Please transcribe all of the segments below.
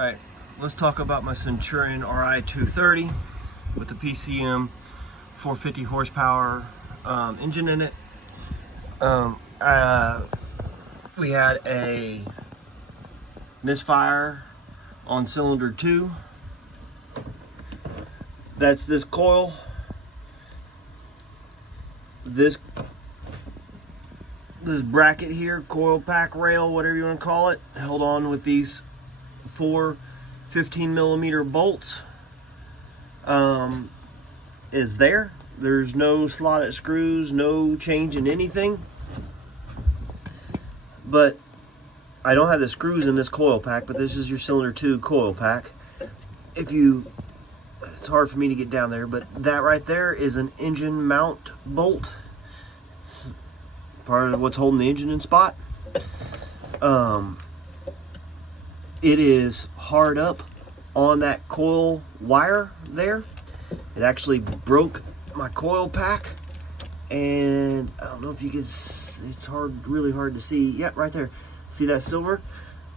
Alright, let's talk about my Centurion Ri230 with the PCM 450 horsepower engine in it. We had a Misfire on cylinder 2. That's this coil. This bracket here, coil pack rail, whatever you want to call it, held on with these 4 15mm bolts, is there. There's no slotted screws, no change in anything. But I don't have the screws in this coil pack, but this is your cylinder 2 coil pack. It's hard for me to get down there, but that right there is an engine mount bolt. It's part of what's holding the engine in spot. It is hard up on that coil wire there. It actually broke my coil pack, and I don't know if you can, it's really hard to see. Yep, right there. See that silver?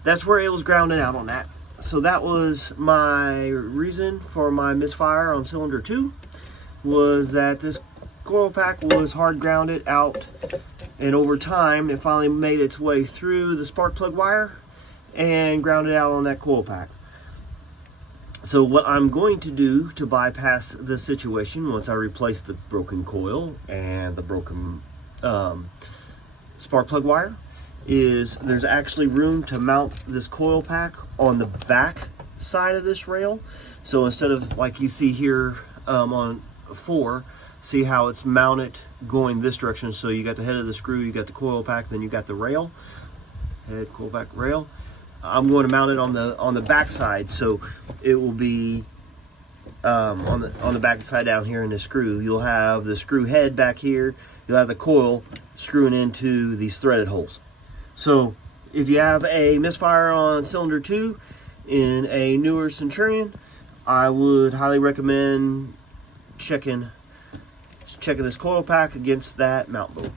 That's where it was grounded out on that. So that was my reason for my misfire on cylinder 2, was that this coil pack was hard grounded out, and over time it finally made its way through the spark plug wire and grounded out on that coil pack. So what I'm going to do to bypass this situation, once I replace the broken coil and the broken spark plug wire, is there's actually room to mount this coil pack on the back side of this rail. So instead of like you see here on 4, see how it's mounted going this direction. So you got the head of the screw, you got the coil pack, then you got the rail, head, coil pack, rail. I'm going to mount it on the back side, so it will be on the back side down here in the screw. You'll have the screw head back here. You'll have the coil screwing into these threaded holes. So if you have a misfire on cylinder 2 in a newer Centurion, I would highly recommend checking this coil pack against that mount bolt.